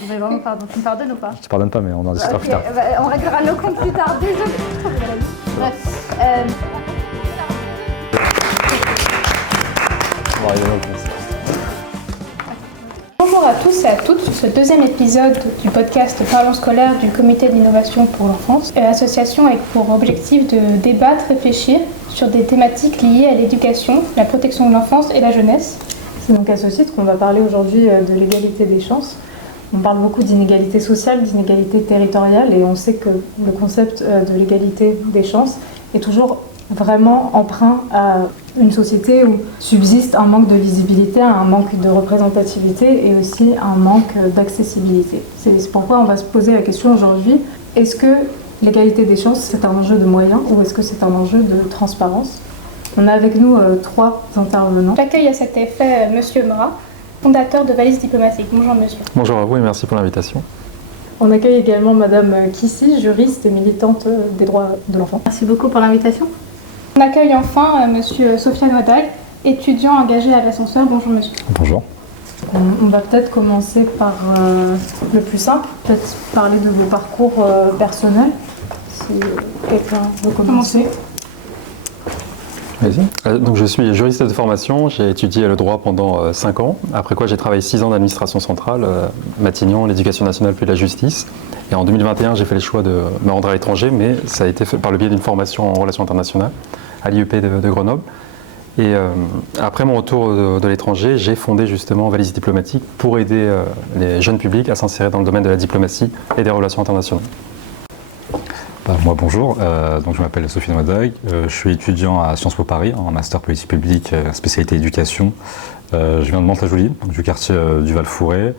mais vraiment, pardon. Tu me pardonnes ou pas? Je te pardonne pas, mais on en discutera plus tard. On réglera nos comptes plus tard, désolé. Bref. On va arriver au compte. Bonjour à tous et à toutes sur ce deuxième épisode du podcast Parlons scolaire du Comité d'innovation pour l'enfance. L'association a pour objectif de débattre, réfléchir sur des thématiques liées à l'éducation, la protection de l'enfance et la jeunesse. C'est donc à ce titre qu'on va parler aujourd'hui de l'égalité des chances. On parle beaucoup d'inégalité sociale, d'inégalité territoriale, et on sait que le concept de l'égalité des chances est toujours vraiment emprunt à une société où subsiste un manque de visibilité, un manque de représentativité et aussi un manque d'accessibilité. C'est pourquoi on va se poser la question aujourd'hui, est-ce que l'égalité des chances c'est un enjeu de moyens ou est-ce que c'est un enjeu de transparence? On a avec nous trois intervenants. J'accueille à cet effet Monsieur Mara, fondateur de Valise Diplomatique. Bonjour monsieur. Bonjour à vous et merci pour l'invitation. On accueille également Madame Kissy, juriste et militante des droits de l'enfant. Merci beaucoup pour l'invitation. On accueille enfin Monsieur Sofiane Ouadag, étudiant engagé à l'ascenseur. Bonjour monsieur. Bonjour. On va peut-être commencer par le plus simple, peut-être parler de vos parcours personnels, si quelqu'un veut commencer. Vas-y. Donc je suis juriste de formation, j'ai étudié le droit pendant 5 ans, après quoi j'ai travaillé 6 ans d'administration centrale, Matignon, l'éducation nationale puis la justice. Et en 2021 j'ai fait le choix de me rendre à l'étranger, mais ça a été fait par le biais d'une formation en relations internationales à l'IEP de Grenoble. Et après mon retour de l'étranger, j'ai fondé justement Valise Diplomatique pour aider les jeunes publics à s'insérer dans le domaine de la diplomatie et des relations internationales. Moi bonjour, donc je m'appelle Sofiane Ouadag, je suis étudiant à Sciences Po Paris en master politique publique, spécialité éducation. Je viens de Mantes-la-Jolie, du quartier du Val-Fouré,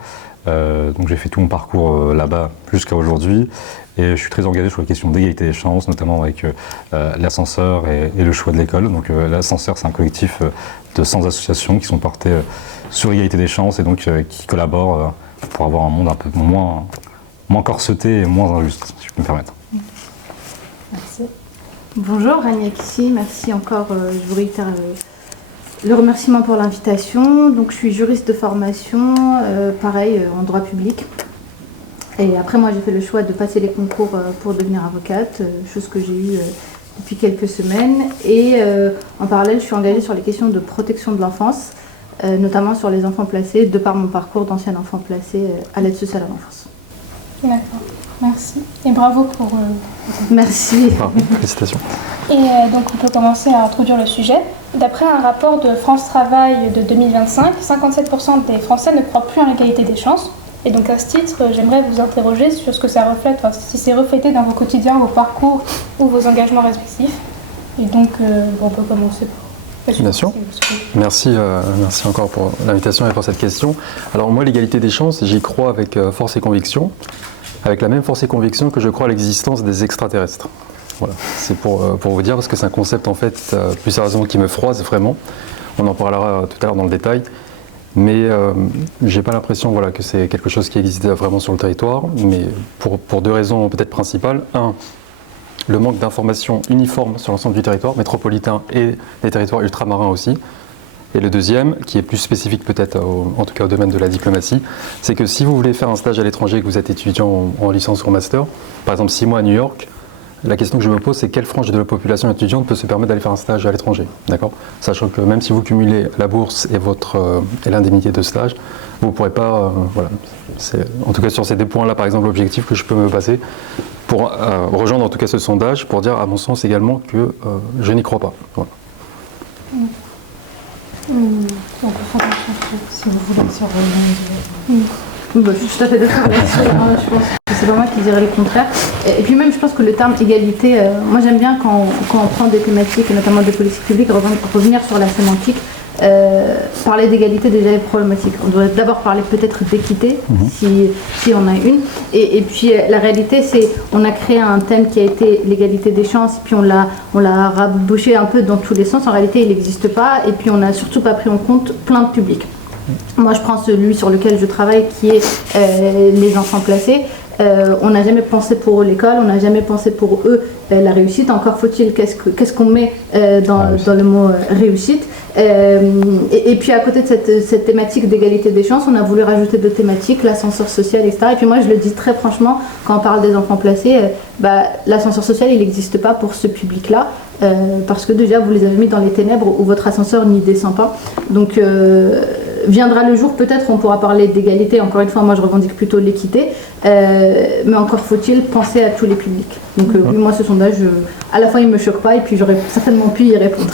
donc j'ai fait tout mon parcours là-bas jusqu'à aujourd'hui et je suis très engagé sur les questions d'égalité des chances, notamment avec l'ascenseur et le choix de l'école. Donc l'ascenseur c'est un collectif de 100 associations qui sont portées sur l'égalité des chances et donc qui collaborent pour avoir un monde un peu moins corseté et moins injuste, si je peux me permettre. Merci. Bonjour, Rania Kissy, merci encore, je vous réitère le remerciement pour l'invitation. Donc je suis juriste de formation, pareil, en droit public. Et après moi j'ai fait le choix de passer les concours pour devenir avocate, chose que j'ai eue depuis quelques semaines. Et en parallèle je suis engagée sur les questions de protection de l'enfance, notamment sur les enfants placés, de par mon parcours d'ancien enfant placé à l'aide sociale à l'enfance. D'accord, merci. Et bravo pour... Merci. Félicitations. Et donc on peut commencer à introduire le sujet. D'après un rapport de France Travail de 2025, 57% des Français ne croient plus en l'égalité des chances. Et donc à ce titre, j'aimerais vous interroger sur ce que ça reflète, enfin, si c'est reflété dans vos quotidiens, vos parcours ou vos engagements respectifs. Et donc on peut commencer par... Bien sûr. Merci encore pour l'invitation et pour cette question. Alors moi, l'égalité des chances, j'y crois avec force et conviction, avec la même force et conviction que je crois à l'existence des extraterrestres. Voilà, c'est pour vous dire, parce que c'est un concept en fait, plus sérieusement, qui me froisse vraiment. On en parlera tout à l'heure dans le détail. Mais j'ai pas l'impression que c'est quelque chose qui existe vraiment sur le territoire, mais pour deux raisons peut-être principales. Un, le manque d'informations uniformes sur l'ensemble du territoire métropolitain et des territoires ultramarins aussi. Et le deuxième, qui est plus spécifique peut-être en tout cas au domaine de la diplomatie, c'est que si vous voulez faire un stage à l'étranger et que vous êtes étudiant en licence ou en master, par exemple 6 mois à New York, la question que je me pose, c'est quelle frange de la population étudiante peut se permettre d'aller faire un stage à l'étranger, d'accord ? Sachant que même si vous cumulez la bourse et l'indemnité de stage, vous ne pourrez pas, c'est, en tout cas sur ces deux points-là, par exemple, l'objectif que je peux me passer pour rejoindre en tout cas ce sondage, pour dire à mon sens également que je n'y crois pas. Voilà. On peut faire si vous voulez sur Je suis tout à fait d'accord là-dessus. Je pense que c'est pas moi qui dirais le contraire. Et puis même, je pense que le terme égalité, moi j'aime bien quand on prend des thématiques, et notamment des politiques publiques, revenir sur la sémantique. Parler d'égalité déjà est problématique. On devrait d'abord parler peut-être d'équité, si on a une. Et puis la réalité, c'est on a créé un thème qui a été l'égalité des chances, puis on l'a rabouché un peu dans tous les sens. En réalité, il n'existe pas. Et puis on n'a surtout pas pris en compte plein de publics. Moi, je prends celui sur lequel je travaille, qui est les enfants placés. On n'a jamais pensé pour eux l'école, on n'a jamais pensé pour eux la réussite. Encore faut-il qu'est-ce qu'on met dans le mot réussite. Et puis à côté de cette thématique d'égalité des chances, on a voulu rajouter deux thématiques, l'ascenseur social, etc. Et puis moi je le dis très franchement, quand on parle des enfants placés, l'ascenseur social il n'existe pas pour ce public-là, parce que déjà vous les avez mis dans les ténèbres où votre ascenseur n'y descend pas. Donc viendra le jour, peut-être on pourra parler d'égalité. Encore une fois, moi je revendique plutôt l'équité, mais encore faut-il penser à tous les publics. Donc oui, moi ce sondage, à la fois il me choque pas et puis j'aurais certainement pu y répondre.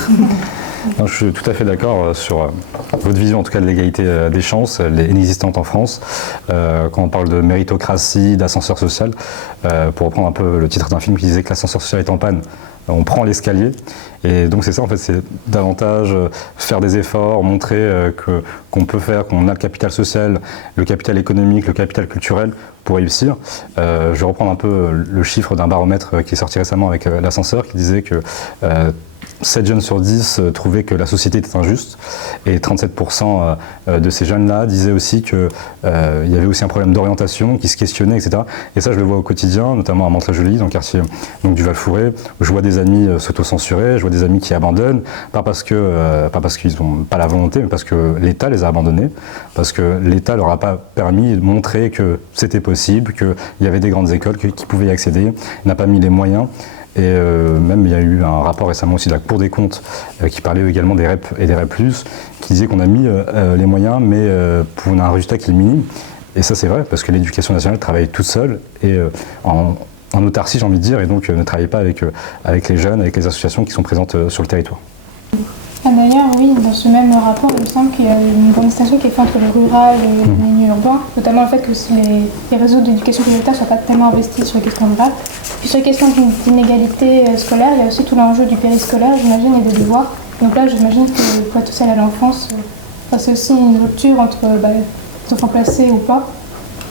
Non, je suis tout à fait d'accord sur votre vision, en tout cas de l'égalité des chances, elle est inexistante en France. Quand on parle de méritocratie, d'ascenseur social, pour reprendre un peu le titre d'un film qui disait que l'ascenseur social est en panne, on prend l'escalier. Et donc c'est ça en fait, c'est davantage faire des efforts, montrer qu'on peut faire, qu'on a le capital social, le capital économique, le capital culturel pour réussir. Je vais reprendre un peu le chiffre d'un baromètre qui est sorti récemment avec l'ascenseur qui disait que 7 jeunes sur 10 trouvaient que la société était injuste et 37% de ces jeunes-là disaient aussi qu'il y avait aussi un problème d'orientation, qui se questionnaient, etc. Et ça, je le vois au quotidien, notamment à Mantes-la-Jolie, dans le quartier donc, du Val-Fouré, où je vois des amis s'auto-censurer, je vois des amis qui abandonnent, pas parce qu'ils n'ont pas la volonté, mais parce que l'État les a abandonnés, parce que l'État leur a pas permis de montrer que c'était possible, qu'il y avait des grandes écoles, qu'ils pouvaient y accéder, n'a pas mis les moyens. Et même il y a eu un rapport récemment aussi de la Cour des comptes qui parlait également des REP et des REP+, qui disait qu'on a mis les moyens, mais pour un résultat qui est minime. Et ça c'est vrai, parce que l'éducation nationale travaille toute seule et en autarcie j'ai envie de dire, et donc ne travaille pas avec les jeunes, avec les associations qui sont présentes sur le territoire. D'ailleurs, oui, dans ce même rapport, il me semble qu'il y a une grande distinction qui est faite entre le rural et le milieu urbain, notamment le fait que les réseaux d'éducation prioritaire ne soient pas tellement investis sur les questions rurales. Puis sur les questions d'inégalité scolaire, il y a aussi tout l'enjeu du périscolaire, j'imagine, et des devoirs. Donc là, j'imagine que pour être social à l'enfance, c'est aussi une rupture entre les enfants placés ou pas.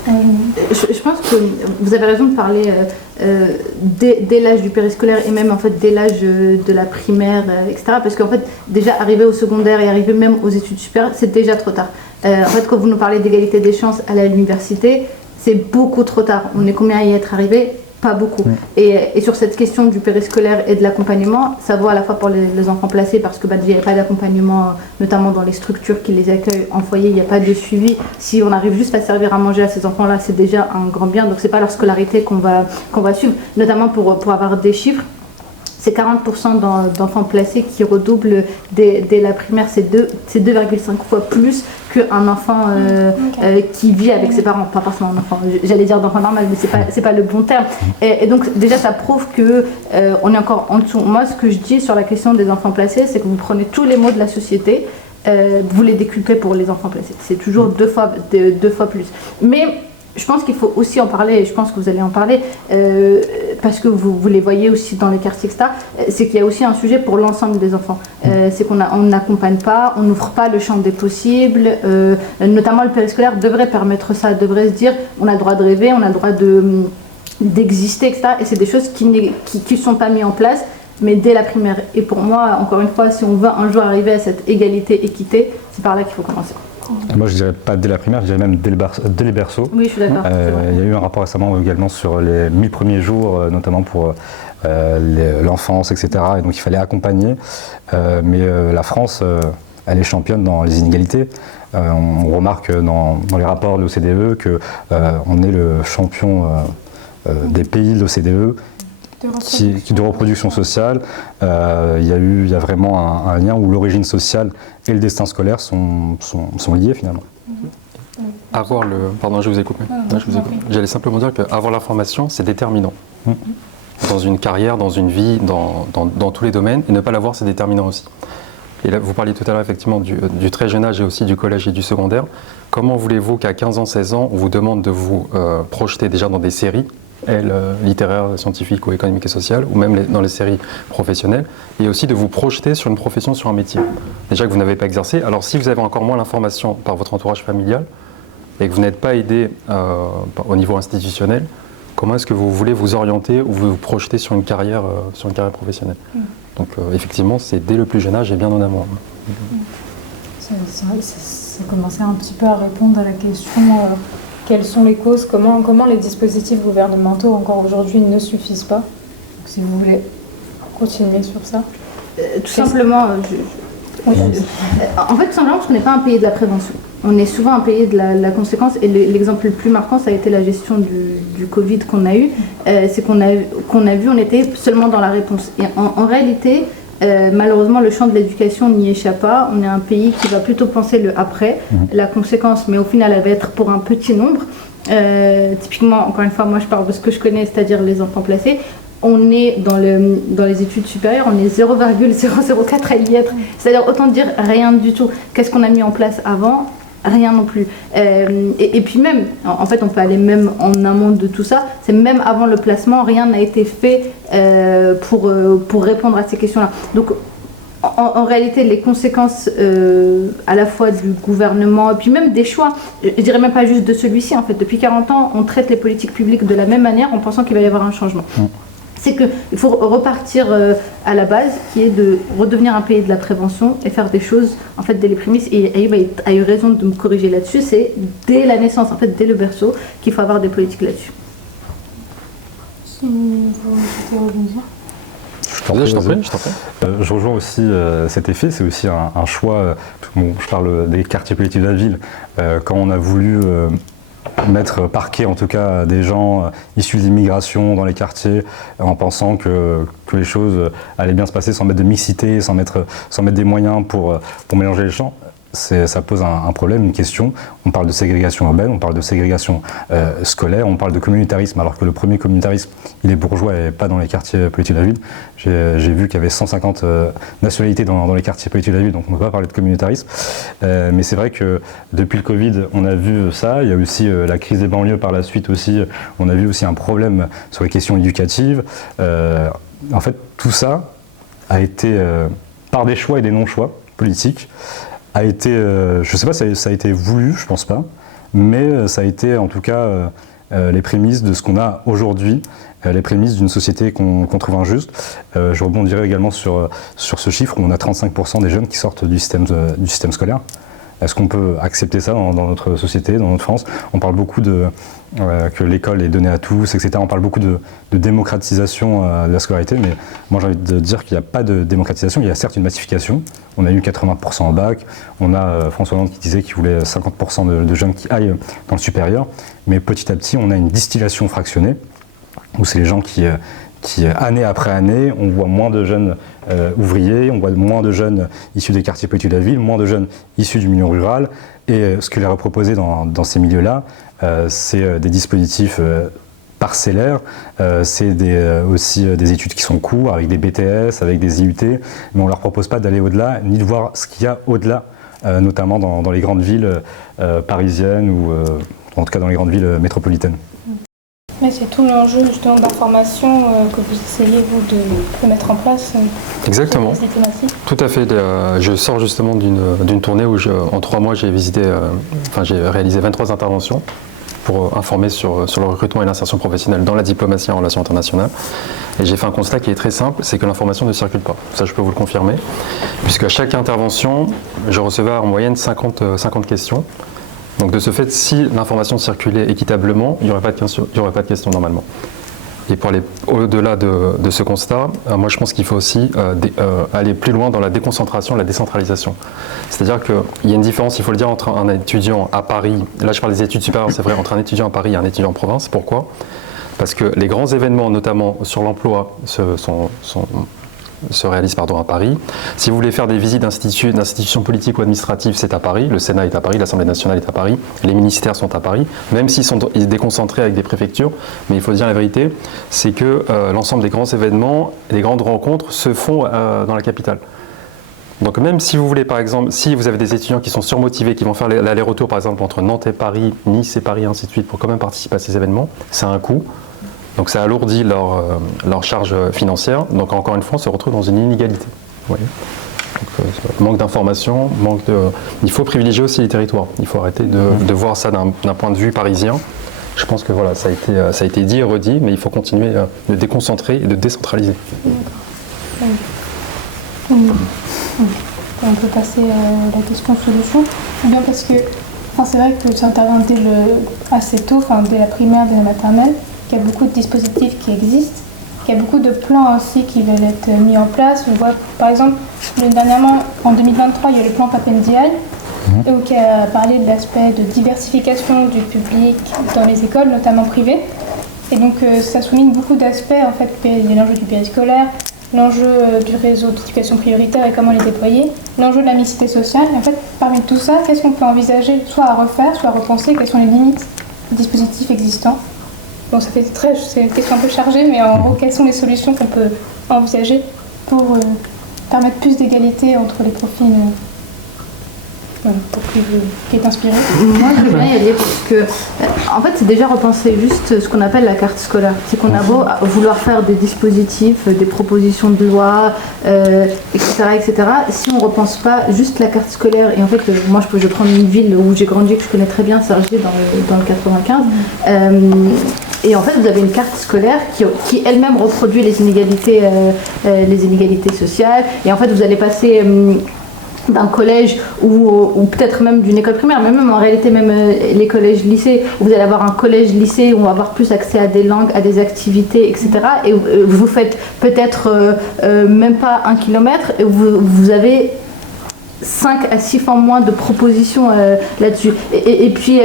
Je pense que vous avez raison de parler dès l'âge du périscolaire et même en fait dès l'âge de la primaire, etc. Parce qu'en fait déjà arriver au secondaire et arriver même aux études supérieures, c'est déjà trop tard. En fait, quand vous nous parlez d'égalité des chances à l'université, c'est beaucoup trop tard. On est combien à y être arrivé? Pas beaucoup. Et sur cette question du périscolaire et de l'accompagnement, ça vaut à la fois pour les enfants placés parce que déjà il n'y a pas d'accompagnement, notamment dans les structures qui les accueillent en foyer, il n'y a pas de suivi. Si on arrive juste à servir à manger à ces enfants-là, c'est déjà un grand bien. Donc c'est pas leur scolarité qu'on va suivre, notamment pour avoir des chiffres. C'est 40% d'enfants placés qui redoublent dès la primaire, c'est 2,5 fois plus qu'un enfant qui vit avec ses parents, pas forcément un enfant, j'allais dire d'enfant normal, mais c'est pas le bon terme. Et donc déjà ça prouve que on est encore en dessous. Moi ce que je dis sur la question des enfants placés, c'est que vous prenez tous les maux de la société, vous les déculpez pour les enfants placés. C'est toujours deux fois plus. Mais je pense qu'il faut aussi en parler, et je pense que vous allez en parler, parce que vous les voyez aussi dans les quartiers, etc. C'est qu'il y a aussi un sujet pour l'ensemble des enfants. C'est qu'on n'accompagne pas, on n'ouvre pas le champ des possibles, notamment le périscolaire devrait permettre ça, devrait se dire on a le droit de rêver, on a le droit d'exister, etc. Et c'est des choses qui ne sont pas mises en place, mais dès la primaire. Et pour moi, encore une fois, si on veut un jour arriver à cette égalité-équité, c'est par là qu'il faut commencer. Moi je dirais pas dès la primaire, je dirais même dès les berceaux. Oui, je suis d'accord. Il y a eu un rapport récemment également sur les 1000 premiers jours, notamment pour l'enfance, etc. Et donc il fallait accompagner. Mais la France, elle est championne dans les inégalités. On remarque dans les rapports de l'OCDE qu'on est le champion des pays de l'OCDE de reproduction sociale. Il y a vraiment un lien où l'origine sociale et le destin scolaire sont liés finalement. Pardon, je vous ai coupé. J'allais simplement dire qu'avoir l'information, c'est déterminant. Dans une carrière, dans une vie, dans tous les domaines, et ne pas l'avoir, c'est déterminant aussi. Et là, vous parliez tout à l'heure effectivement du très jeune âge et aussi du collège et du secondaire. Comment voulez-vous qu'à 15 ans, 16 ans, on vous demande de vous projeter déjà dans des séries, littéraires, scientifiques ou économiques et sociales, ou même dans les séries professionnelles, et aussi de vous projeter sur une profession, sur un métier. Déjà que vous n'avez pas exercé, alors si vous avez encore moins l'information par votre entourage familial, et que vous n'êtes pas aidé au niveau institutionnel, comment est-ce que vous voulez vous orienter ou vous projeter sur une carrière professionnelle? Donc effectivement, c'est dès le plus jeune âge et bien en amont. C'est vrai que ça commençait un petit peu à répondre à la question Quelles sont les causes? Comment les dispositifs gouvernementaux encore aujourd'hui ne suffisent pas? Donc, si vous voulez continuer sur ça. Tout simplement, en fait, tout simplement parce qu'on n'est pas un pays de la prévention. On est souvent un pays de la conséquence, et l'exemple le plus marquant, ça a été la gestion du Covid qu'on a eu. C'est qu'on a vu, on était seulement dans la réponse. Et en réalité, malheureusement, le champ de l'éducation n'y échappe pas. On est un pays qui va plutôt penser le après, la conséquence, mais au final, elle va être pour un petit nombre. Typiquement, encore une fois, moi je parle de ce que je connais, c'est-à-dire les enfants placés. On est dans les études supérieures, on est 0,004 à y être. C'est-à-dire, autant dire rien du tout. Qu'est-ce qu'on a mis en place avant? Rien non plus. Et puis même, en fait, on peut aller même en amont de tout ça. C'est même avant le placement, rien n'a été fait pour répondre à ces questions-là. Donc, en réalité, les conséquences à la fois du gouvernement et puis même des choix, je dirais même pas juste de celui-ci, en fait. Depuis 40 ans, on traite les politiques publiques de la même manière en pensant qu'il va y avoir un changement. C'est qu'il faut repartir à la base, qui est de redevenir un pays de la prévention et faire des choses en fait dès les prémices. Et Ayoub a eu raison de me corriger là-dessus. C'est dès la naissance, en fait, dès le berceau, qu'il faut avoir des politiques là-dessus. Si vous souhaitez rebondir. Je t'en prie. Je rejoins aussi cet effet, c'est aussi un choix. Bon, je parle des quartiers politiques de la ville. Quand on a voulu mettre parquet, en tout cas, des gens issus de l'immigration dans les quartiers, en pensant que les choses allaient bien se passer sans mettre de mixité, sans mettre des moyens pour mélanger les champs. Ça pose un problème, une question. On parle de ségrégation urbaine, on parle de ségrégation scolaire, on parle de communautarisme, alors que le premier communautarisme, il est bourgeois et pas dans les quartiers politiques de la ville. J'ai vu qu'il y avait 150 nationalités dans les quartiers politiques de la ville, donc on ne peut pas parler de communautarisme. Mais c'est vrai que depuis le Covid, on a vu ça. Il y a aussi la crise des banlieues par la suite aussi. On a vu aussi un problème sur les questions éducatives. En fait, tout ça a été, par des choix et des non-choix politiques, a été, je ne sais pas si ça a été voulu, je ne pense pas, mais ça a été en tout cas les prémices de ce qu'on a aujourd'hui, les prémices d'une société qu'on trouve injuste. Je rebondirai également sur ce chiffre où on a 35% des jeunes qui sortent du système scolaire. Est-ce qu'on peut accepter ça dans notre société, dans notre France? On parle beaucoup que l'école est donnée à tous, etc. On parle beaucoup de démocratisation de la scolarité, mais moi j'ai envie de dire qu'il n'y a pas de démocratisation, il y a certes une massification. On a eu 80% au bac, on a François Hollande qui disait qu'il voulait 50% de jeunes qui aillent dans le supérieur, mais petit à petit on a une distillation fractionnée, où c'est les gens qui année après année, on voit moins de jeunes ouvriers, on voit moins de jeunes issus des quartiers politiques de la ville, moins de jeunes issus du milieu rural. Et ce que leur est proposé dans ces milieux-là, c'est des dispositifs parcellaires, c'est aussi des études qui sont courtes, avec des BTS, avec des IUT, mais on ne leur propose pas d'aller au-delà, ni de voir ce qu'il y a au-delà, notamment dans les grandes villes parisiennes ou en tout cas dans les grandes villes métropolitaines. Mais c'est tout l'enjeu justement d'information que vous essayez vous de mettre en place. Exactement. Ces thématiques. Tout à fait. Je sors justement d'une tournée où en 3 mois j'ai réalisé 23 interventions pour informer sur le recrutement et l'insertion professionnelle dans la diplomatie en relations internationales. Et j'ai fait un constat qui est très simple, c'est que l'information ne circule pas. Ça, je peux vous le confirmer, puisque à chaque intervention, je recevais en moyenne 50 questions. Donc de ce fait, si l'information circulait équitablement, il n'y aurait pas de questions normalement. Et pour aller au-delà de ce constat, moi je pense qu'il faut aussi aller plus loin dans la déconcentration, la décentralisation. C'est-à-dire qu'il y a une différence, il faut le dire, entre un étudiant à Paris, là je parle des études supérieures, c'est vrai, entre un étudiant à Paris et un étudiant en province. Pourquoi? Parce que les grands événements, notamment sur l'emploi, se réalise à Paris. Si vous voulez faire des visites d'institutions politiques ou administratives, c'est à Paris. Le Sénat est à Paris, l'Assemblée nationale est à Paris, les ministères sont à Paris, même s'ils sont déconcentrés avec des préfectures. Mais il faut dire la vérité, c'est que l'ensemble des grands événements, des grandes rencontres se font dans la capitale. Donc même si vous voulez, par exemple, si vous avez des étudiants qui sont surmotivés, qui vont faire l'aller-retour, par exemple, entre Nantes et Paris, Nice et Paris, ainsi de suite, pour quand même participer à ces événements, ça a un coût. Donc ça alourdit leur charge financière. Donc encore une fois, on se retrouve dans une inégalité. Oui. Donc, manque d'informations, il faut privilégier aussi les territoires. Il faut arrêter de voir ça d'un point de vue parisien. Je pense que voilà, ça a été dit et redit, mais il faut continuer de déconcentrer et de décentraliser. On peut passer à la question solution, ou bien parce que C'est vrai que ça intervient assez tôt, dès la primaire, dès la maternelle, qu'il y a beaucoup de dispositifs qui existent, qu'il y a beaucoup de plans aussi qui veulent être mis en place. On voit par exemple, dernièrement, en 2023, il y a le plan Papendiaï, qui a parlé de l'aspect de diversification du public dans les écoles, notamment privées. Et donc ça souligne beaucoup d'aspects, en fait, il y a l'enjeu du périscolaire, l'enjeu du réseau d'éducation prioritaire et comment les déployer, l'enjeu de la mixité sociale. Et en fait, parmi tout ça, qu'est-ce qu'on peut envisager soit à refaire, soit à repenser, quelles sont les limites des dispositifs existants. Bon, c'est une question un peu chargée, mais en gros, quelles sont les solutions qu'on peut envisager pour permettre plus d'égalité entre les profils pour qui est inspiré. Moi, je veux bien y aller parce que, en fait, c'est déjà repenser juste ce qu'on appelle la carte scolaire. C'est qu'on a beau vouloir faire des dispositifs, des propositions de loi, etc., etc. Si on ne repense pas juste la carte scolaire, et en fait, moi, je prends une ville où j'ai grandi, que je connais très bien, Cergy, dans le 95. Et en fait, vous avez une carte scolaire qui elle-même reproduit les inégalités sociales. Et en fait, vous allez passer d'un collège ou peut-être même d'une école primaire, mais même en réalité même les collèges-lycées, où vous allez avoir un collège-lycée où on va avoir plus accès à des langues, à des activités, etc. Et vous faites peut-être même pas 1 kilomètre, et vous avez 5 à 6 fois moins de propositions là-dessus. Et puis,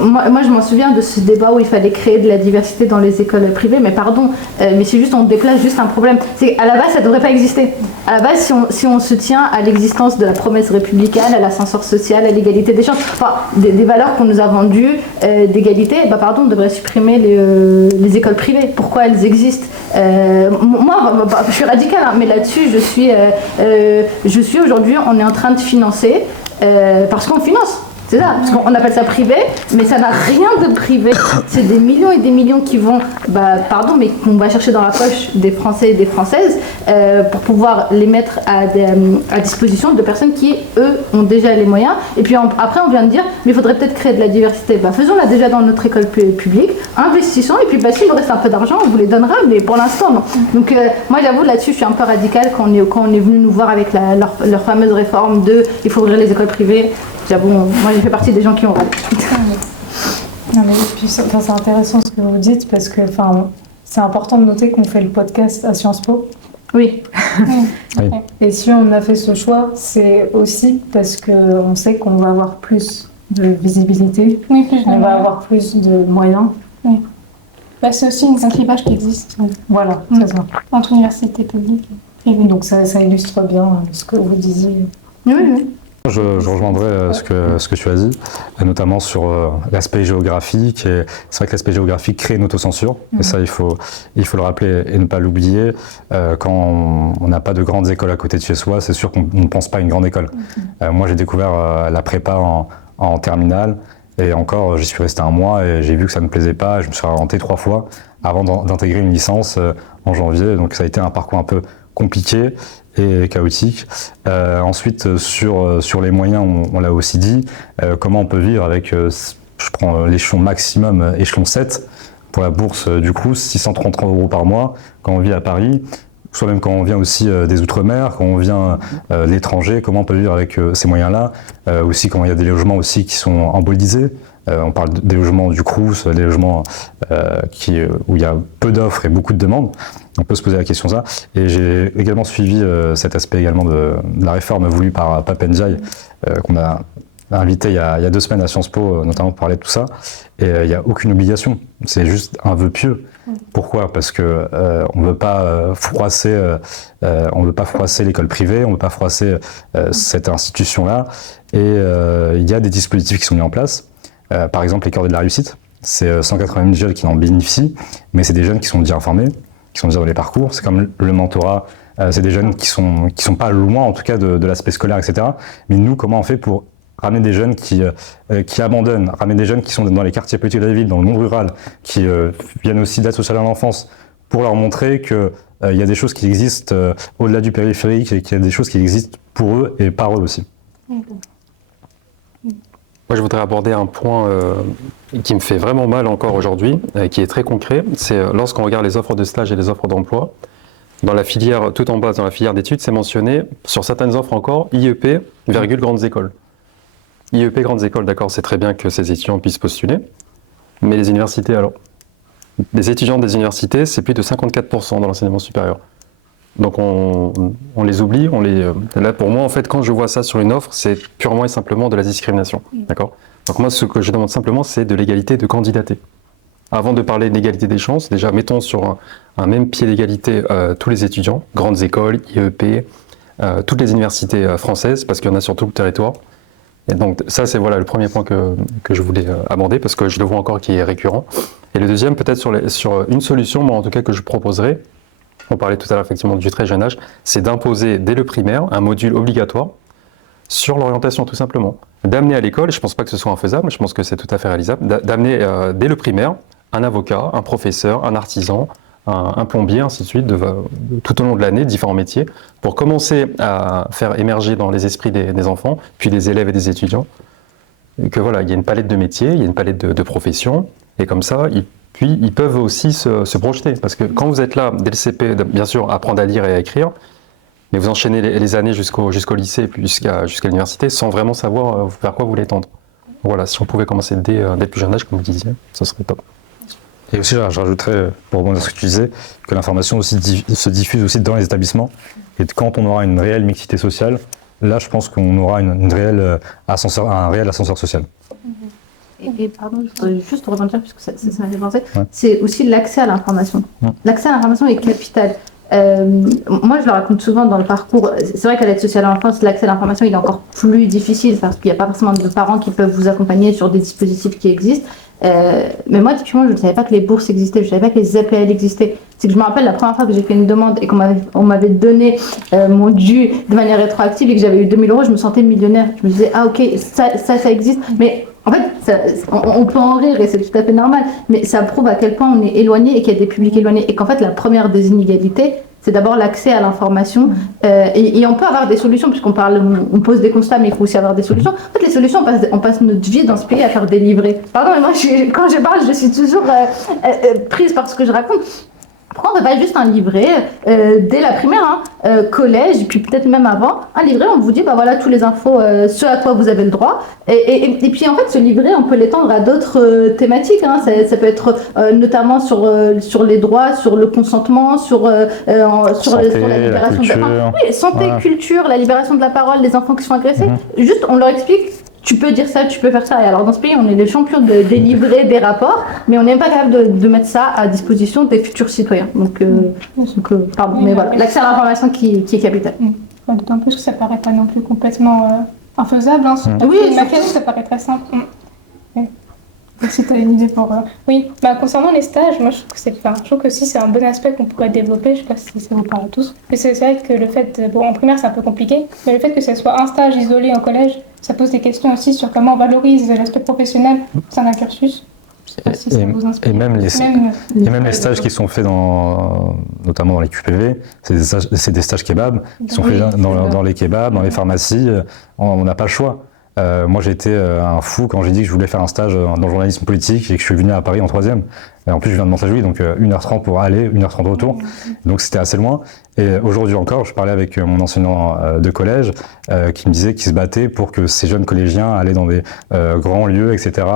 moi, je m'en souviens de ce débat où il fallait créer de la diversité dans les écoles privées, mais pardon, mais c'est juste, on déclare juste un problème. C'est qu'à la base, ça ne devrait pas exister. À la base, si on se tient à l'existence de la promesse républicaine, à l'ascenseur social, à l'égalité des chances, enfin, des valeurs qu'on nous a vendues d'égalité, on devrait supprimer les écoles privées. Pourquoi elles existent? Moi, je suis radicale, hein, mais là-dessus, je suis aujourd'hui, on est en train de financer parce qu'on finance. C'est ça, parce qu'on appelle ça privé, mais ça n'a rien de privé. C'est des millions et des millions qui vont, mais qu'on va chercher dans la poche des Français et des Françaises pour pouvoir les mettre à disposition de personnes qui, eux, ont déjà les moyens. Et puis après, on vient de dire, mais il faudrait peut-être créer de la diversité. Faisons-la déjà dans notre école publique, investissons, et puis s'il nous reste un peu d'argent, on vous les donnera, mais pour l'instant, non. Donc moi, j'avoue, là-dessus, je suis un peu radicale quand on est venu nous voir avec leur fameuse réforme de « il faut ouvrir les écoles privées ». J'avoue, moi j'ai fait partie des gens qui ont râlé. Non, mais puis, c'est intéressant ce que vous dites parce que c'est important de noter qu'on fait le podcast à Sciences Po. Oui. Oui. Et si on a fait ce choix, c'est aussi parce qu'on sait qu'on va avoir plus de visibilité, on va avoir plus de moyens. Oui. C'est aussi un clivage qui existe. Voilà, c'est ça. Entre universités publiques et privées. Donc ça illustre bien ce que vous disiez. Oui. Je rejoindrai ce que tu as dit, notamment sur l'aspect géographique. Et c'est vrai que l'aspect géographique crée une autocensure, et ça il faut le rappeler et ne pas l'oublier. Quand on n'a pas de grandes écoles à côté de chez soi, c'est sûr qu'on ne pense pas à une grande école. Moi j'ai découvert la prépa en terminale, et encore j'y suis resté 1 mois et j'ai vu que ça ne me plaisait pas. Je me suis orienté 3 fois avant d'intégrer une licence en janvier, donc ça a été un parcours un peu compliqué et chaotique. Ensuite, sur les moyens, on l'a aussi dit, comment on peut vivre avec, je prends l'échelon maximum, échelon 7, pour la bourse du Crous, 630 € par mois, quand on vit à Paris, soit même quand on vient aussi des Outre-mer, quand on vient de l'étranger, comment on peut vivre avec ces moyens-là, aussi quand il y a des logements aussi qui sont embolisés. On parle des logements du Crous, des logements où il y a peu d'offres et beaucoup de demandes. On peut se poser la question ça. Et j'ai également suivi cet aspect également de la réforme voulue par Papendiaï, qu'on a invité il y a 2 semaines à Sciences Po, notamment pour parler de tout ça. Et il n'y a aucune obligation, c'est juste un vœu pieux. Pourquoi? Parce que on ne veut pas froisser l'école privée, on ne veut pas froisser cette institution-là. Et il y a des dispositifs qui sont mis en place. Par exemple, les cordées de la réussite, c'est 180 000 jeunes qui en bénéficient, mais c'est des jeunes qui sont déjà informés, qui sont déjà dans les parcours. C'est comme le mentorat, c'est des jeunes qui sont pas loin, en tout cas, de l'aspect scolaire, etc. Mais nous, comment on fait pour ramener des jeunes qui abandonnent, ramener des jeunes qui sont dans les quartiers petits de la ville, dans le monde rural, qui viennent aussi d'aide sociale à l'enfance, pour leur montrer qu'il y a des choses qui existent au-delà du périphérique et qu'il y a des choses qui existent pour eux et par eux aussi. Moi, je voudrais aborder un point qui me fait vraiment mal encore aujourd'hui, qui est très concret. C'est lorsqu'on regarde les offres de stage et les offres d'emploi. Dans la filière, tout en bas, dans la filière d'études, c'est mentionné, sur certaines offres encore, IEP, grandes écoles. IEP, grandes écoles, d'accord, c'est très bien que ces étudiants puissent postuler. Mais les universités, alors? Les étudiants des universités, c'est plus de 54% dans l'enseignement supérieur. Donc on les oublie, là pour moi en fait quand je vois ça sur une offre, c'est purement et simplement de la discrimination, d'accord? Donc moi ce que je demande simplement c'est de l'égalité de candidater. Avant de parler de l'égalité des chances, déjà mettons sur un même pied d'égalité tous les étudiants, grandes écoles, IEP, toutes les universités françaises parce qu'il y en a sur tout le territoire. Et donc ça c'est voilà le premier point que je voulais aborder parce que je le vois encore qui est récurrent. Et le deuxième peut-être sur une solution, moi en tout cas que je proposerais, on parlait tout à l'heure effectivement du très jeune âge, c'est d'imposer dès le primaire un module obligatoire sur l'orientation tout simplement. D'amener à l'école, je ne pense pas que ce soit infaisable, je pense que c'est tout à fait réalisable, d'amener dès le primaire un avocat, un professeur, un artisan, un plombier, ainsi de suite, tout au long de l'année, différents métiers, pour commencer à faire émerger dans les esprits des enfants, puis des élèves et des étudiants, que voilà, il y a une palette de métiers, il y a une palette de professions, et comme ça, ils peuvent aussi se projeter. Parce que quand vous êtes là, dès le CP, bien sûr, apprendre à lire et à écrire, mais vous enchaînez les années jusqu'au lycée, puis jusqu'à l'université, sans vraiment savoir vers quoi vous voulez tendre. Voilà, si on pouvait commencer dès le plus jeune âge, comme vous disiez, ce serait top. Et aussi, je rajouterais, pour rebondir sur ce que tu disais, que l'information aussi se diffuse aussi dans les établissements. Et quand on aura une réelle mixité sociale, là, je pense qu'on aura un réel ascenseur social. Et pardon, je voudrais juste rebondir puisque ça m'a fait penser. Ouais. C'est aussi l'accès à l'information. Ouais. L'accès à l'information est capital. Moi, je le raconte souvent dans le parcours. C'est vrai qu'à l'aide sociale à l'enfance, l'accès à l'information il est encore plus difficile parce qu'il n'y a pas forcément de parents qui peuvent vous accompagner sur des dispositifs qui existent. Mais moi, typiquement, je ne savais pas que les bourses existaient, je ne savais pas que les APL existaient. C'est que je me rappelle la première fois que j'ai fait une demande et qu'on m'avait donné mon dû de manière rétroactive et que j'avais eu 2000 €, je me sentais millionnaire. Je me disais, ah ok, ça existe. Mais en fait, on peut en rire et c'est tout à fait normal, mais ça prouve à quel point on est éloigné et qu'il y a des publics éloignés. Et qu'en fait, la première des inégalités, c'est d'abord l'accès à l'information. Et on peut avoir des solutions, puisqu'on on pose des constats, mais il faut aussi avoir des solutions. En fait, les solutions, on passe notre vie dans ce pays à faire des livrets. Pardon, mais moi, quand je parle, je suis toujours prise par ce que je raconte. Pourquoi on ne fait pas juste un livret dès la primaire, collège, puis peut-être même avant, un livret, on vous dit, bah voilà, tous les infos, ce à quoi vous avez le droit. Et puis en fait, ce livret, on peut l'étendre à d'autres thématiques. Ça peut être notamment sur les droits, sur le consentement, sur la libération de la parole. Oui, santé, culture, la libération de la parole, les enfants qui sont agressés. Juste, on leur explique. Tu peux dire ça, tu peux faire ça. Et alors dans ce pays, on est les champions de délivrer des rapports, mais on n'est pas capable de mettre ça à disposition des futurs citoyens. Donc pardon, mais voilà, l'accès à l'information qui est capital. D'autant plus que ça paraît pas non plus complètement infaisable. Oui, ma question, ça paraît très simple. Si tu as une idée pour... Oui, concernant les stages, moi je trouve que si c'est un bon aspect qu'on pourrait développer, je ne sais pas si ça vous parle à tous, mais c'est vrai que le fait, en primaire c'est un peu compliqué, mais le fait que ce soit un stage isolé en collège, ça pose des questions aussi sur comment on valorise l'aspect professionnel au sein d'un cursus. Si ça vous inspire. Et même les stages qui sont faits notamment dans les QPV, c'est des stages kebab, qui sont faits dans les kebabs, dans les pharmacies, on n'a pas le choix. Moi j'étais un fou quand j'ai dit que je voulais faire un stage dans le journalisme politique et que je suis venu à Paris en 3e. Et en plus je viens de Mantes-la-Jolie, donc 1h30 pour aller, 1h30 de retour. Donc c'était assez loin. Et aujourd'hui encore, je parlais avec mon enseignant de collège qui me disait qu'il se battait pour que ces jeunes collégiens allaient dans des grands lieux, etc.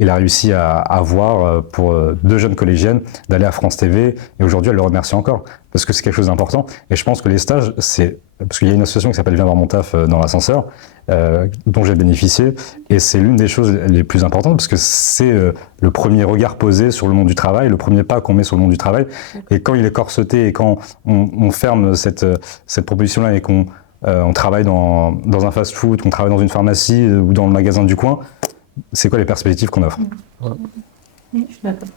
Il a réussi à avoir pour 2 jeunes collégiennes d'aller à France TV et aujourd'hui elle le remercie encore parce que c'est quelque chose d'important. Et je pense que les stages, parce qu'il y a une association qui s'appelle Viens voir mon taf dans l'ascenseur, dont j'ai bénéficié, et c'est l'une des choses les plus importantes parce que c'est le premier regard posé sur le monde du travail, le premier pas qu'on met sur le monde du travail. Et quand il est corseté et quand on ferme cette proposition-là et qu'on travaille dans un fast-food, qu'on travaille dans une pharmacie ou dans le magasin du coin, c'est quoi les perspectives qu'on offre? Je suis d'accord.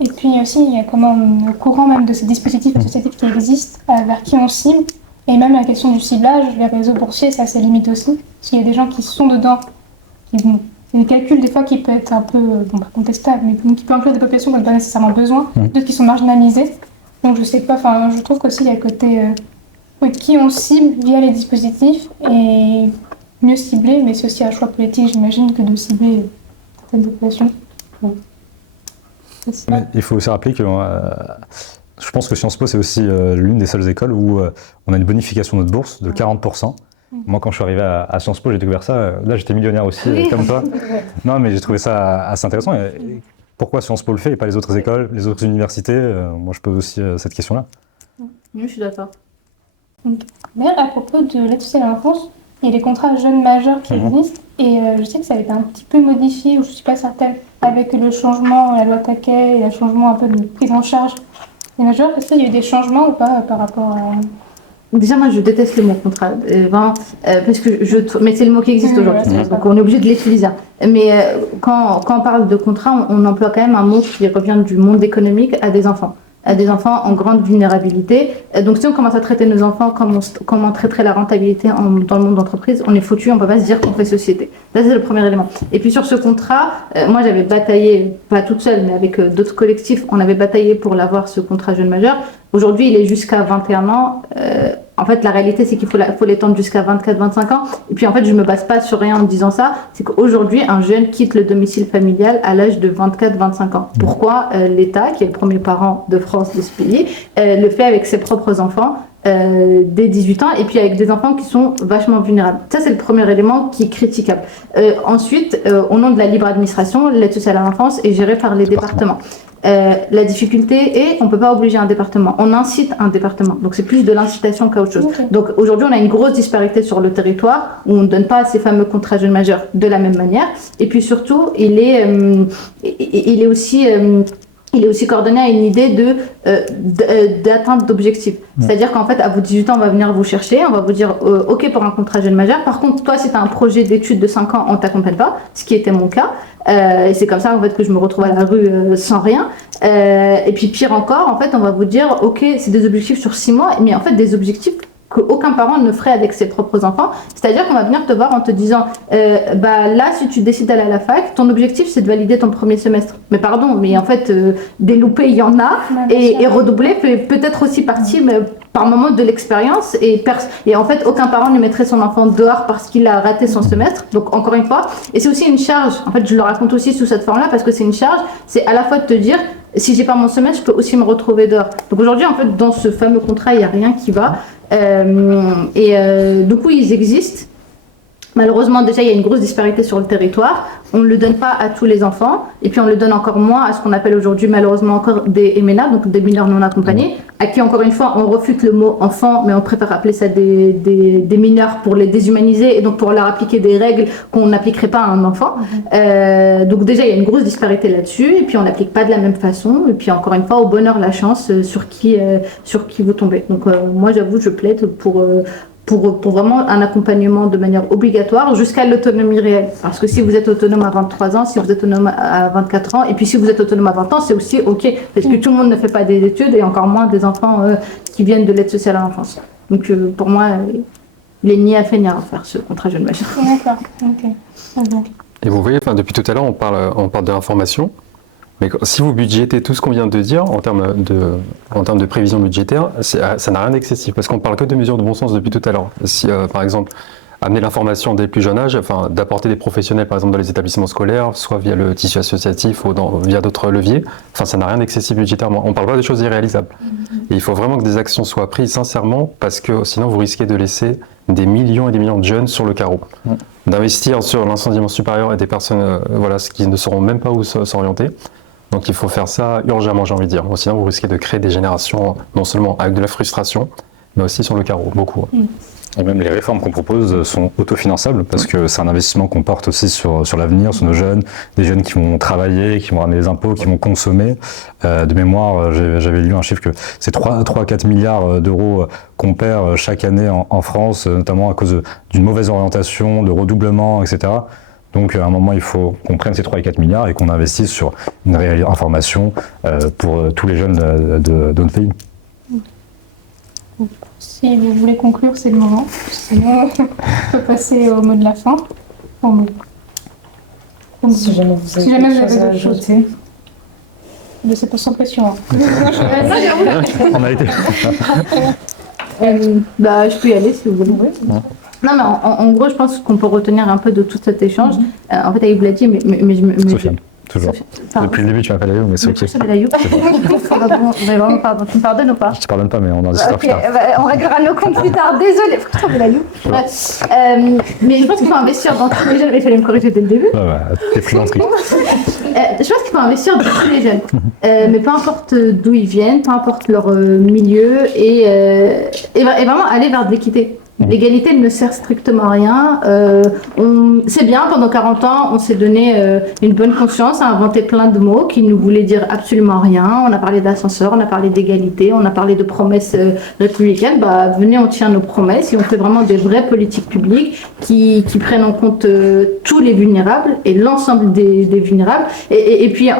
Et puis aussi, il y a comment le courant même de ces dispositifs associatifs qui existent, vers qui on cible, et même la question du ciblage, les réseaux boursiers, ça a ses limites aussi, parce qu'il y a des gens qui sont dedans, il y a des calculs des fois qui peuvent être un peu, pas contestables, mais qui peuvent inclure des populations qui n'ont pas nécessairement besoin, d'autres qui sont marginalisées, donc je sais pas, je trouve qu'aussi il y a le côté qui on cible via les dispositifs, et mieux cibler, mais c'est aussi un choix politique, j'imagine, que de cibler certaines populations. Mais il faut aussi rappeler que je pense que Sciences Po c'est aussi l'une des seules écoles où on a une bonification de notre bourse de 40%. Moi, quand je suis arrivé à Sciences Po, j'ai découvert ça. Là, j'étais millionnaire aussi, comme toi. Non, mais j'ai trouvé ça assez intéressant. Et pourquoi Sciences Po le fait et pas les autres écoles, les autres universités? Moi, je pose aussi cette question-là. Je suis d'accord. D'ailleurs, à propos de l'aide sociale à l'enfance, il y a les contrats jeunes majeurs qui existent et je sais que ça a été un petit peu modifié, ou je ne suis pas certaine, avec le changement, la loi Taquet et le changement un peu de prise en charge des majeurs. Est-ce qu'il y a eu des changements ou pas par rapport à... Déjà, moi, je déteste le mot contrat, vraiment, parce que mais c'est le mot qui existe aujourd'hui, ouais, donc on est obligé de l'utiliser. Mais quand on parle de contrat, on emploie quand même un mot qui revient du monde économique à des enfants en grande vulnérabilité. Donc si on commence à traiter nos enfants comme on traiterait la rentabilité dans le monde d'entreprise, on est foutu, on ne peut pas se dire qu'on fait société. Ça, c'est le premier élément. Et puis sur ce contrat, moi j'avais bataillé, pas toute seule, mais avec d'autres collectifs, on avait bataillé pour l'avoir, ce contrat jeune majeur. Aujourd'hui, il est jusqu'à 21 ans. En fait, la réalité, c'est qu'il faut l'étendre jusqu'à 24-25 ans. Et puis, en fait, je ne me base pas sur rien en disant ça. C'est qu'aujourd'hui, un jeune quitte le domicile familial à l'âge de 24-25 ans. Pourquoi l'État, qui est le premier parent de France de ce pays, le fait avec ses propres enfants dès 18 ans, et puis avec des enfants qui sont vachement vulnérables. Ça, c'est le premier élément qui est critiquable. Ensuite, au nom de la libre administration, l'aide sociale à l'enfance est gérée par les départements. La difficulté est, on ne peut pas obliger un département, on incite un département, donc c'est plus de l'incitation qu'autre chose. Okay. Donc aujourd'hui on a une grosse disparité sur le territoire où on ne donne pas ces fameux contrats jeunes majeurs de la même manière, et puis surtout il est aussi coordonné à une idée d'atteinte d'objectifs. C'est-à-dire qu'en fait, à vos 18 ans, on va venir vous chercher, on va vous dire OK pour un contrat jeune majeur. Par contre, toi, si tu as un projet d'études de 5 ans, on ne t'accompagne pas, ce qui était mon cas. Et c'est comme ça en fait, que je me retrouve à la rue sans rien. Et puis pire encore, en fait, on va vous dire OK, c'est des objectifs sur 6 mois, mais en fait, des objectifs qu'aucun parent ne ferait avec ses propres enfants. C'est-à-dire qu'on va venir te voir en te disant là, si tu décides d'aller à la fac, ton objectif, c'est de valider ton premier semestre. Mais pardon, mais en fait, des loupés, il y en a, et redoubler fait peut-être aussi partie par moment de l'expérience, et en fait, aucun parent ne mettrait son enfant dehors parce qu'il a raté son semestre. Donc, encore une fois, et c'est aussi une charge, en fait, je le raconte aussi sous cette forme-là, parce que c'est une charge, c'est à la fois de te dire, si j'ai pas mon semestre, je peux aussi me retrouver dehors. Donc aujourd'hui, en fait, dans ce fameux contrat, il n'y a rien qui va. Du coup, ils existent. Malheureusement, déjà, il y a une grosse disparité sur le territoire. On ne le donne pas à tous les enfants. Et puis, on le donne encore moins à ce qu'on appelle aujourd'hui, malheureusement, encore des MNA, donc des mineurs non accompagnés, à qui, encore une fois, on refute le mot enfant, mais on préfère appeler ça des mineurs pour les déshumaniser et donc pour leur appliquer des règles qu'on n'appliquerait pas à un enfant. Donc, déjà, il y a une grosse disparité là-dessus. Et puis, on n'applique pas de la même façon. Et puis, encore une fois, au bonheur, la chance sur qui vous tombez. Donc, moi, j'avoue, je plaide pour vraiment un accompagnement de manière obligatoire jusqu'à l'autonomie réelle. Parce que si vous êtes autonome à 23 ans, si vous êtes autonome à 24 ans, et puis si vous êtes autonome à 20 ans, c'est aussi OK. Parce que tout le monde ne fait pas des études, et encore moins des enfants qui viennent de l'aide sociale à l'enfance. Donc pour moi, il est ni à fait ni à refaire ce contrat jeune majeur. D'accord, OK. Et vous voyez, depuis tout à l'heure, on parle de l'information. Mais si vous budgétez tout ce qu'on vient de dire en termes de prévision budgétaire, ça n'a rien d'excessif, parce qu'on ne parle que de mesures de bon sens depuis tout à l'heure. Si, par exemple, amener l'information dès le plus jeune âge, d'apporter des professionnels, par exemple, dans les établissements scolaires, soit via le tissu associatif ou via d'autres leviers, ça n'a rien d'excessif budgétairement. On ne parle pas de choses irréalisables. Et il faut vraiment que des actions soient prises sincèrement, parce que sinon, vous risquez de laisser des millions et des millions de jeunes sur le carreau. D'investir sur l'enseignement supérieur et des personnes qui ne sauront même pas où s'orienter. Donc il faut faire ça urgemment, j'ai envie de dire. Sinon, vous risquez de créer des générations, non seulement avec de la frustration, mais aussi sur le carreau, beaucoup. Et même les réformes qu'on propose sont autofinançables, parce que c'est un investissement qu'on porte aussi sur l'avenir, sur nos jeunes, des jeunes qui vont travailler, qui vont ramener des impôts, qui vont consommer. De mémoire, j'avais lu un chiffre que c'est 3 à 4 milliards d'euros qu'on perd chaque année en France, notamment à cause d'une mauvaise orientation, de redoublement, etc. Donc à un moment, il faut qu'on prenne ces 3 et 4 milliards et qu'on investisse sur une réelle information pour tous les jeunes de notre pays. Si vous voulez conclure, c'est le moment. Sinon, on peut passer au mot de la fin. Si jamais vous avez des choses à ajouter. C'est pas sans pression. On a été. Je peux y aller si vous voulez. Non, mais en gros, je pense qu'on peut retenir un peu de tout cet échange. En fait, Aïb l'a dit, mais Toujours. Pardon. Depuis le début, tu m'appelles Ayoub, mais c'est ok. Je m'appelle Ayoub. Mais vraiment, pardon, tu me pardonnes ou pas? Je te pardonne pas, mais on en discutera plus tard. On réglera nos comptes plus tard. Désolée, faut que je m'appelle Ayoub. Mais je pense qu'il faut investir dans tous les jeunes. Il fallait me corriger dès le début. T'es plus dans le truc. Je pense qu'il faut investir dans tous les jeunes. Mais peu importe d'où ils viennent, peu importe leur milieu, et vraiment aller vers de l'équité. L'égalité ne sert strictement à rien. C'est bien, pendant 40 ans, on s'est donné une bonne conscience à inventer plein de mots qui ne voulaient dire absolument rien. On a parlé d'ascenseur, on a parlé d'égalité, on a parlé de promesses républicaines. Venez, on tient nos promesses et on fait vraiment des vraies politiques publiques qui prennent en compte tous les vulnérables et l'ensemble des vulnérables. Et puis,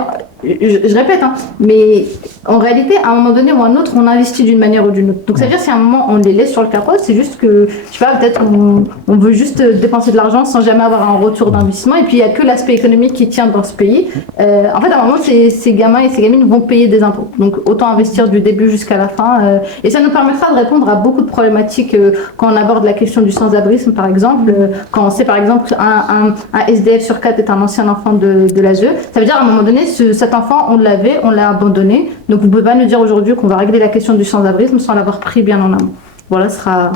je répète, mais en réalité, à un moment donné ou à un autre, on investit d'une manière ou d'une autre. Donc, ça veut dire si à un moment on les laisse sur le carreau, c'est juste que, je sais pas, peut-être on veut juste dépenser de l'argent sans jamais avoir un retour d'investissement. Et puis, il n'y a que l'aspect économique qui tient dans ce pays. En fait, à un moment, ces gamins et ces gamines vont payer des impôts. Donc, autant investir du début jusqu'à la fin. Et ça nous permettra de répondre à beaucoup de problématiques quand on aborde la question du sans-abrisme, par exemple. Quand on sait, par exemple, un SDF sur 4 est un ancien enfant de l'ASE. Ça veut dire, à un moment donné, cet enfant, on l'avait, on l'a abandonné. Donc, vous ne pouvez pas nous dire aujourd'hui qu'on va régler la question du sans-abrisme sans l'avoir pris bien en amont. Voilà, ce sera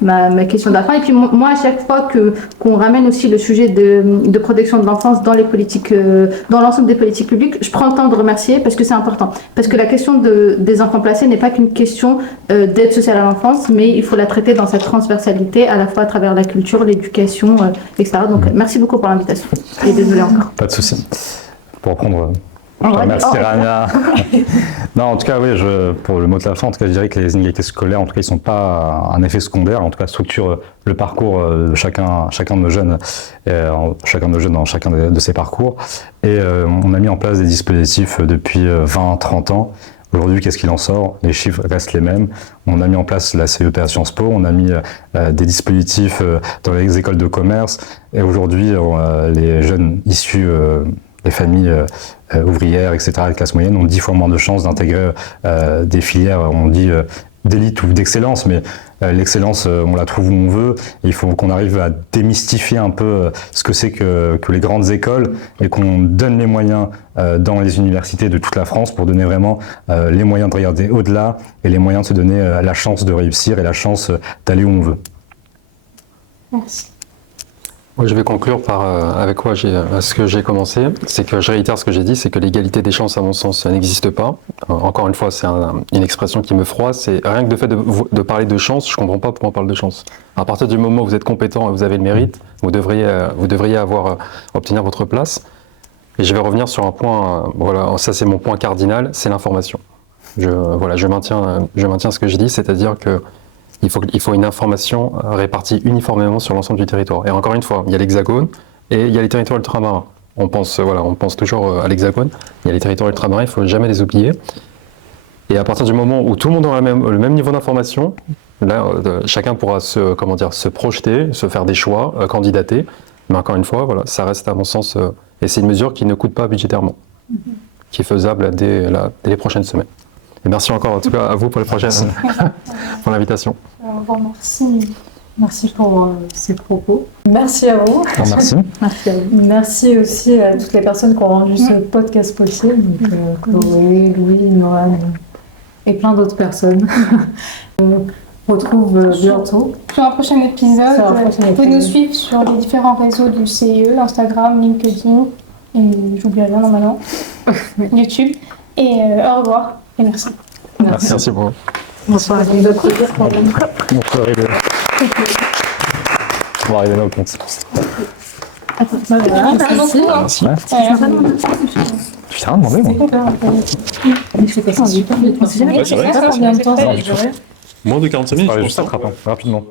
ma question de la fin. Et puis, moi, à chaque fois qu'on ramène aussi le sujet de protection de l'enfance dans les politiques, dans l'ensemble des politiques publiques, je prends le temps de remercier parce que c'est important. Parce que la question des enfants placés n'est pas qu'une question d'aide sociale à l'enfance, mais il faut la traiter dans sa transversalité, à la fois à travers la culture, l'éducation, etc. Donc, merci beaucoup pour l'invitation. Et désolé encore. Pas de souci. Pour reprendre. Merci Rania. Non, en tout cas, oui, pour le mot de la fin, en tout cas, je dirais que les inégalités scolaires, en tout cas, ils sont pas un effet secondaire, en tout cas, structurent le parcours de chacun de nos jeunes, dans chacun de ses parcours. Et on a mis en place des dispositifs depuis 20-30 ans. Aujourd'hui, qu'est-ce qu'il en sort? Les chiffres restent les mêmes. On a mis en place la CEP à Sciences Po, on a mis des dispositifs dans les écoles de commerce. Et aujourd'hui, les jeunes issus des familles ouvrières, etc., de classe moyenne, ont 10 fois moins de chances d'intégrer des filières, on dit d'élite ou d'excellence, mais l'excellence, on la trouve où on veut. Et il faut qu'on arrive à démystifier un peu ce que c'est que les grandes écoles et qu'on donne les moyens dans les universités de toute la France pour donner vraiment les moyens de regarder au-delà et les moyens de se donner la chance de réussir et la chance d'aller où on veut. Merci. Moi, je vais conclure avec quoi ce que j'ai commencé. C'est que je réitère ce que j'ai dit, c'est que l'égalité des chances, à mon sens, ça n'existe pas. Encore une fois, c'est une expression qui me froisse. C'est rien que le fait de parler de chance, je ne comprends pas pourquoi on parle de chance. À partir du moment où vous êtes compétent et vous avez le mérite, vous devriez obtenir votre place. Et je vais revenir sur un point, voilà, ça c'est mon point cardinal, c'est l'information. Je maintiens ce que je dis, c'est-à-dire que il faut une information répartie uniformément sur l'ensemble du territoire. Et encore une fois, il y a l'Hexagone et il y a les territoires ultramarins. On pense toujours à l'Hexagone. Il y a les territoires ultramarins, il ne faut jamais les oublier. Et à partir du moment où tout le monde aura le même niveau d'information, là, chacun pourra se projeter, se faire des choix, candidater. Mais encore une fois, voilà, ça reste à mon sens, et c'est une mesure qui ne coûte pas budgétairement, qui est faisable dès les prochaines semaines. Et merci encore en tout cas à vous pour pour l'invitation. On vous remercie. Merci pour ces propos. Merci à vous. Merci. Merci à vous. Merci aussi à toutes les personnes qui ont rendu ce podcast possible. Donc, Chloé, Louis, Noan et plein d'autres personnes. On se retrouve bientôt. Sur un prochain épisode, vous pouvez nous suivre sur les différents réseaux du CIE, Instagram, LinkedIn, et j'oublie rien normalement, YouTube. Et au revoir et merci. Merci beaucoup. Bonsoir. On va arriver là au compte. Merci beaucoup. Merci. Tu t'as rien demandé, moi. C'est Ouais, c'est vrai. Combien de temps ça va durer ? Moins de 45 minutes, je pense. Rapidement.